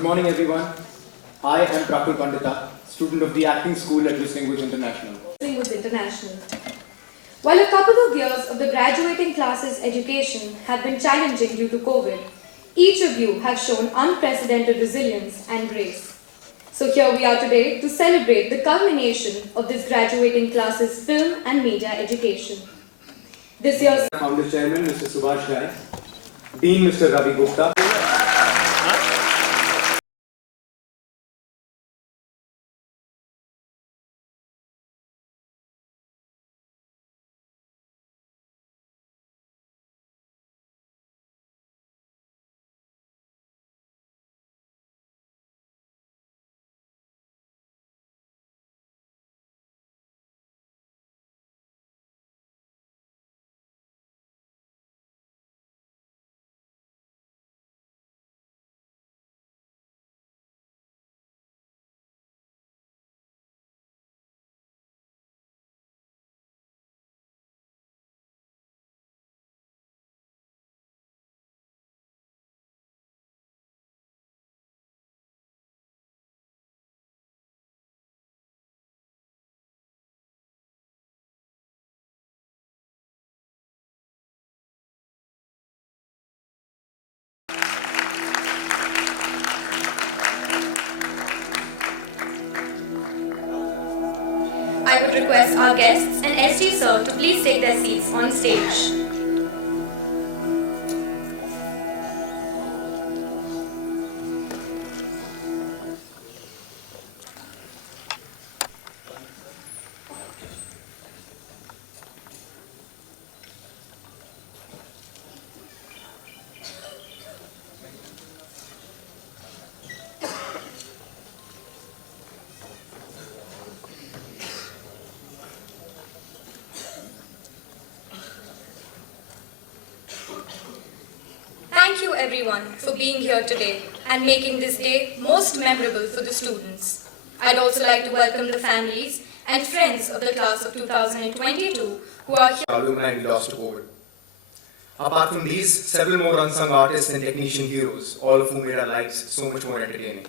Good morning, everyone. I am Prakul Pandita, student of the acting school at Convocation International. International. While a couple of years of the graduating classes education have been challenging due to COVID, each of you have shown unprecedented resilience and grace. So here we are today to celebrate the culmination of this graduating classes film and media education. This year's Founder Chairman Mr. Subhash Ghai, Dean Mr. Ravi Gupta. I would request our guests and SG sir to please take their seats on stage. Thank you everyone for being here today and making this day most memorable for the students. I'd also like to welcome the families and friends of the class of 2022 who are here. Alumni we lost to COVID. Apart from these, several more unsung artists and technician heroes, all of whom made our lives so much more entertaining.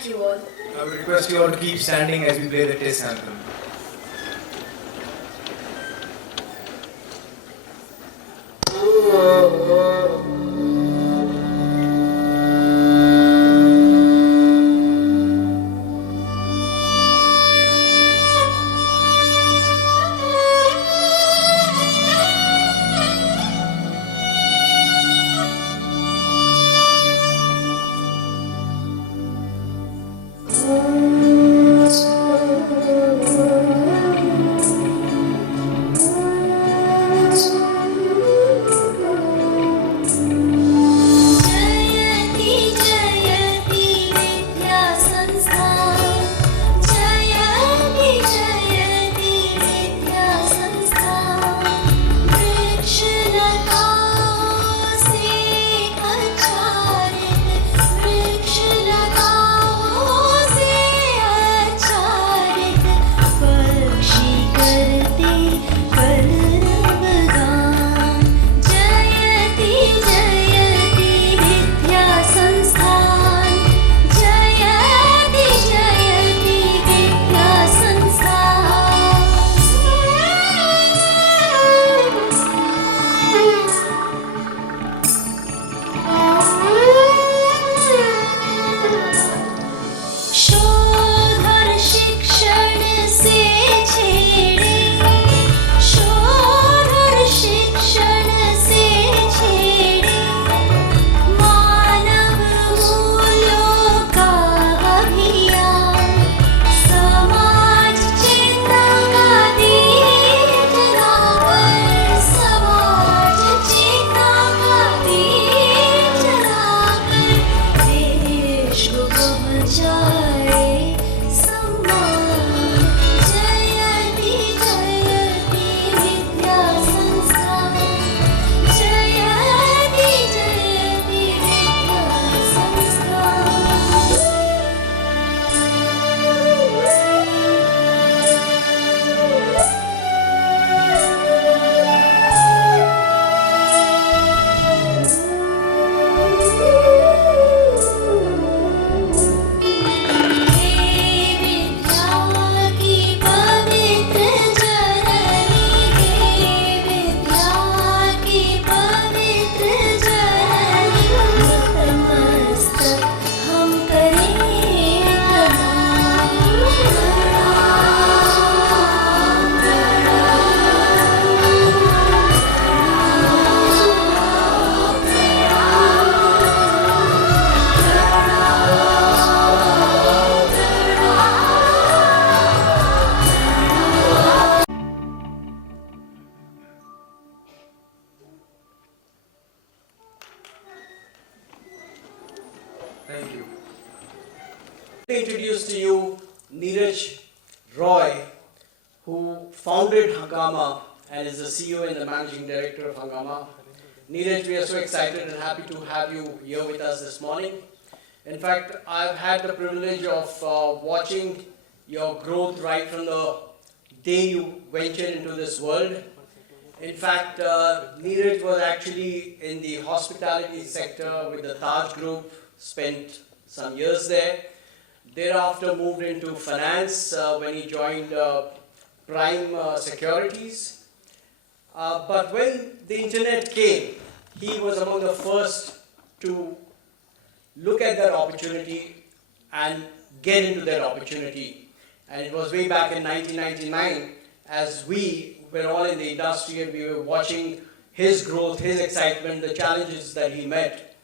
Thank you all. I would request you all to keep standing as we play the test anthem. Thank you. Introduce to you Neeraj Roy, who founded Hungama and is the CEO and the Managing Director of Hungama. Neeraj, we are so excited and happy to have you here with us this morning. In fact, I've had the privilege of watching your growth right from the day you ventured into this world. In fact, Neeraj was actually in the hospitality sector with the Taj Group, spent some years there. Thereafter moved into finance when he joined Prime Securities. But when the internet came, he was among the first to look at that opportunity and get into that opportunity. And it was way back in 1999 as we were all in the industry and we were watching his growth, his excitement, the challenges that he met.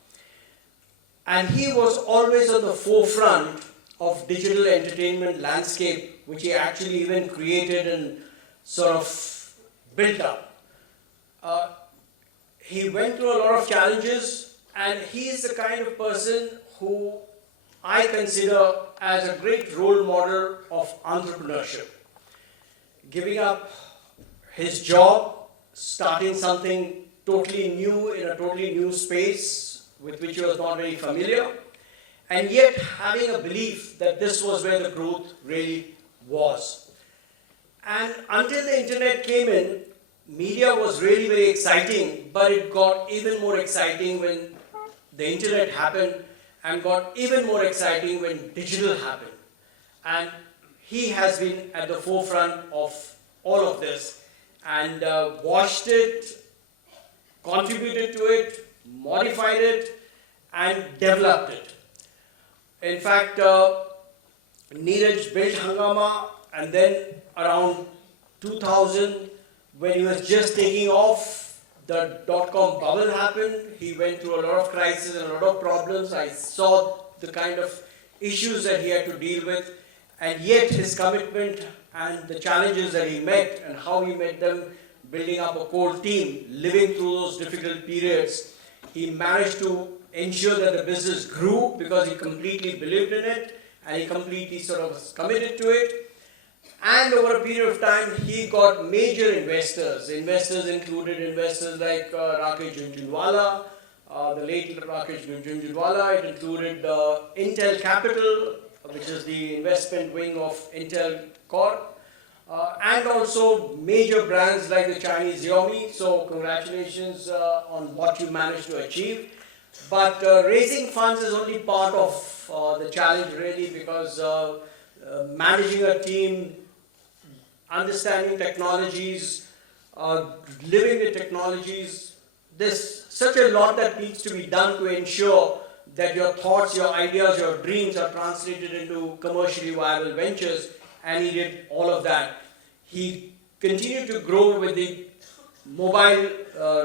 And he was always on the forefront of digital entertainment landscape, which he actually even created and sort of built up. He went through a lot of challenges, and he's the kind of person who I consider as a great role model of entrepreneurship. Giving up his job, starting something totally new in a totally new space with which he was not very familiar, and yet having a belief that this was where the growth really was. And until the internet came in, media was really very exciting, but it got even more exciting when the internet happened and got even more exciting when digital happened. And he has been at the forefront of all of this and watched it, contributed to it, modified it, and developed it. In fact, Neeraj built Hungama, and then around 2000, when he was just taking off, the dot-com bubble happened. He went through a lot of crises and a lot of problems. I saw the kind of issues that he had to deal with, and yet his commitment and the challenges that he met and how he met them, building up a core team, living through those difficult periods, he managed to ensure that the business grew because he completely believed in it and he completely sort of was committed to it. And over a period of time, he got major investors. Investors included investors like Rakesh Jhunjhunwala, the late Rakesh Jhunjhunwala. It included Intel Capital, which is the investment wing of Intel Corp. And also major brands like the Chinese Xiaomi. So congratulations on what you managed to achieve. But raising funds is only part of the challenge really, because managing a team, understanding technologies, living with technologies, there's such a lot that needs to be done to ensure that your thoughts, your ideas, your dreams are translated into commercially viable ventures, and he did all of that. He continued to grow with the mobile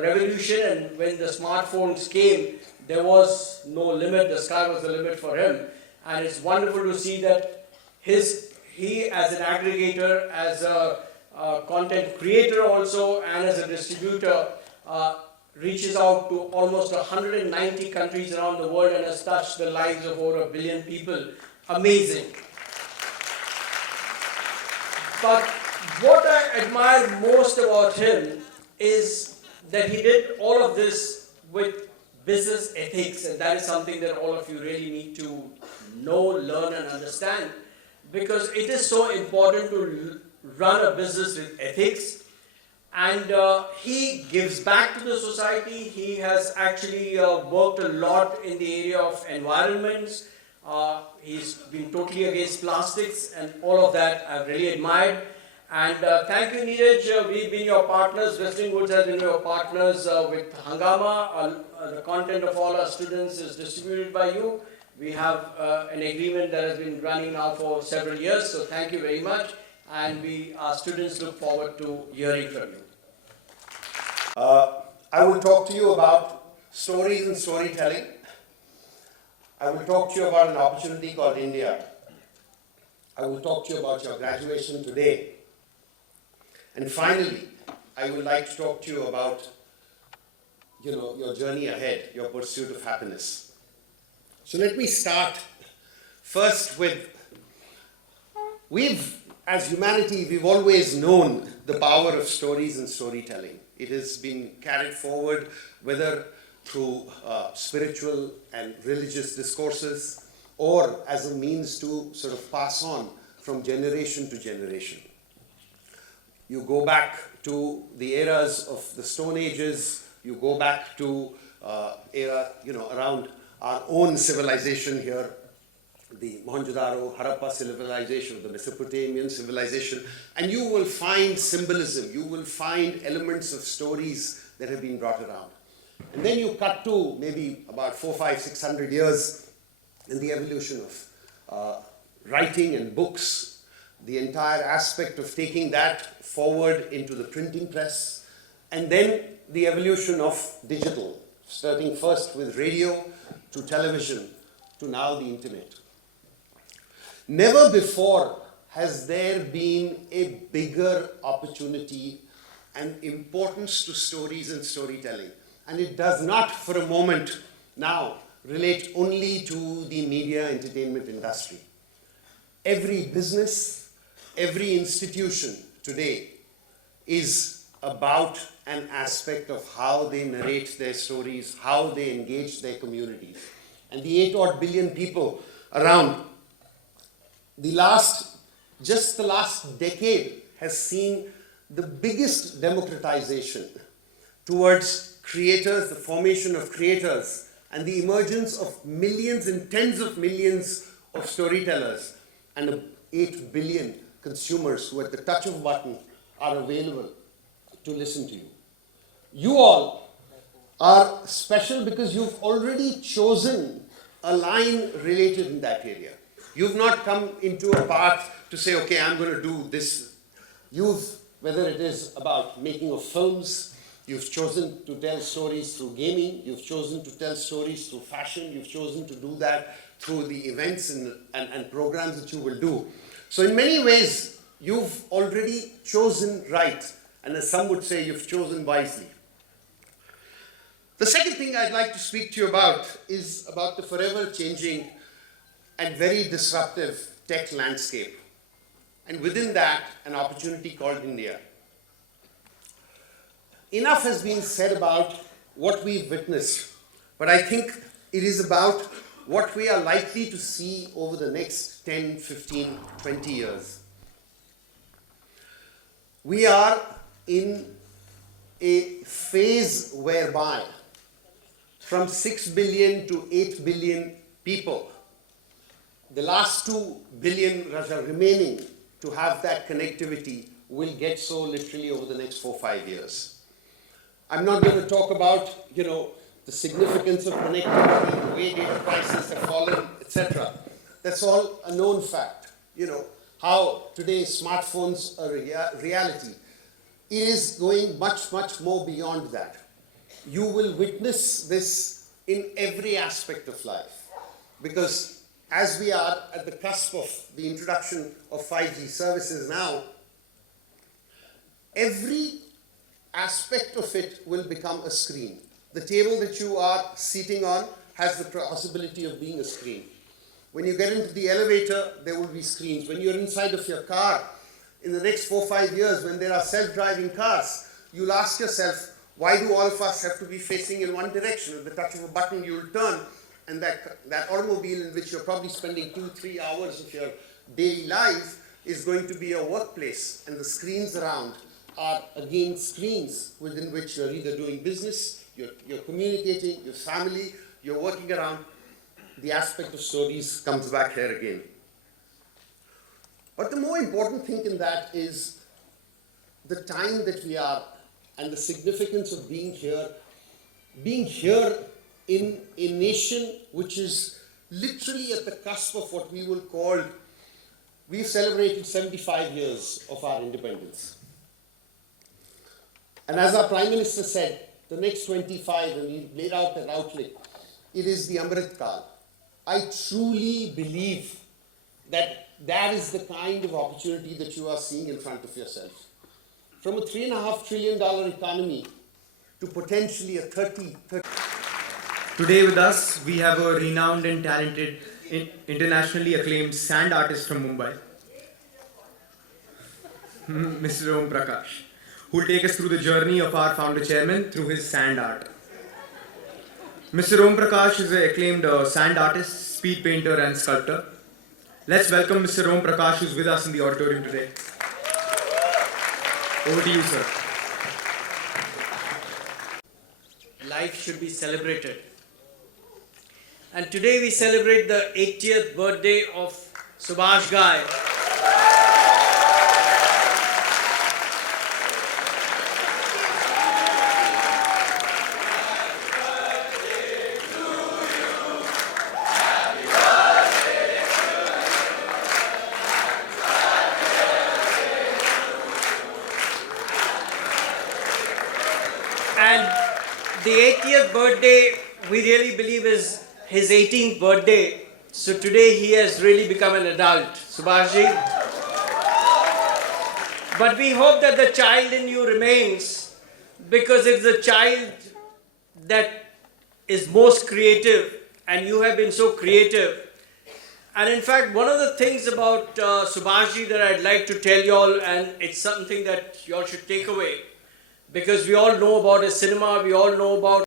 revolution, and when the smartphones came, there was no limit, the sky was the limit for him. And it's wonderful to see that he as an aggregator, as a content creator also, and as a distributor, reaches out to almost 190 countries around the world and has touched the lives of over 1 billion people. Amazing. But what I admire most about him is that he did all of this with business ethics, and that is something that all of you really need to know, learn, and understand, because it is so important to run a business with ethics. And he gives back to the society. He has actually worked a lot in the area of environments. He's been totally against plastics, and all of that I've really admired. And thank you, Neeraj. We've been your partners. Western Goods has been your partners with Hungama. The content of all our students is distributed by you. We have an agreement that has been running now for several years, so thank you very much. And our students look forward to hearing from you. I will talk to you about stories and storytelling. I will talk to you about an opportunity called India. I will talk to you about your graduation today. And finally, I would like to talk to you about, your journey ahead, your pursuit of happiness. So let me start first with, as humanity, we've always known the power of stories and storytelling. It has been carried forward, whether through spiritual and religious discourses, or as a means to sort of pass on from generation to generation. You go back to the eras of the Stone Ages, you go back to around our own civilization here, the Mohenjo-daro, Harappa civilization, the Mesopotamian civilization, and you will find symbolism, you will find elements of stories that have been brought around. And then you cut to maybe about 400, 500, 600 years in the evolution of writing and books, the entire aspect of taking that forward into the printing press, and then the evolution of digital, starting first with radio to television to now the internet. Never before has there been a bigger opportunity and importance to stories and storytelling. And it does not for a moment now relate only to the media entertainment industry. Every business, every institution today is about an aspect of how they narrate their stories, how they engage their communities. And the 8 billion people around, the last decade has seen the biggest democratization towards creators, the formation of creators and the emergence of millions and tens of millions of storytellers and 8 billion consumers who at the touch of a button are available to listen to you. You all are special because you've already chosen a line related in that area. You've not come into a path to say, okay, I'm going to do this. Whether it is about making of films, you've chosen to tell stories through gaming, you've chosen to tell stories through fashion, you've chosen to do that through the events and programs that you will do. So in many ways, you've already chosen right, and as some would say, you've chosen wisely. The second thing I'd like to speak to you about is about the forever changing and very disruptive tech landscape. And within that, an opportunity called India. Enough has been said about what we've witnessed, but I think it is about what we are likely to see over the next 10, 15, 20 years. We are in a phase whereby from 6 billion to 8 billion people, the last 2 billion remaining to have that connectivity will get so literally over the next 4 or 5 years. I'm not going to talk about, the significance of connectivity, the way data prices have fallen, etc. That's all a known fact. How today smartphones are a reality. It is going much, much more beyond that. You will witness this in every aspect of life, because as we are at the cusp of the introduction of 5G services now, every aspect of it will become a screen. The table that you are sitting on has the possibility of being a screen. When you get into the elevator, there will be screens. When you're inside of your car, in the next 4 or 5 years, when there are self-driving cars, you'll ask yourself, why do all of us have to be facing in one direction? At the touch of a button, you'll turn, and that automobile in which you're probably spending 2-3 hours of your daily life is going to be a workplace, and the screens around are again screens within which you're either doing business, you're communicating, your family, you're working around. The aspect of stories comes back here again. But the more important thing in that is the time that we are and the significance of being here in a nation which is literally at the cusp of what we will call, we've celebrated 75 years of our independence. And as our Prime Minister said, the next 25, and he laid out that outlook, it is the Amrit Kal. I truly believe that that is the kind of opportunity that you are seeing in front of yourself. From a $3.5 trillion economy to potentially a 30. Today with us, we have a renowned and talented, internationally acclaimed sand artist from Mumbai, Mr. Om Prakash, who will take us through the journey of our founder chairman through his sand art. Mr. Om Prakash is an acclaimed sand artist, speed painter and sculptor. Let's welcome Mr. Om Prakash, who's with us in the auditorium today. Over to you, sir. Life should be celebrated. And today we celebrate the 80th birthday of Subhash Ghai. And the 80th birthday, we really believe is his 18th birthday. So today he has really become an adult, Subhashji. But we hope that the child in you remains, because it's the child that is most creative, and you have been so creative. And in fact, one of the things about Subhashji that I'd like to tell you all, and it's something that you all should take away, because we all know about his cinema, we all know about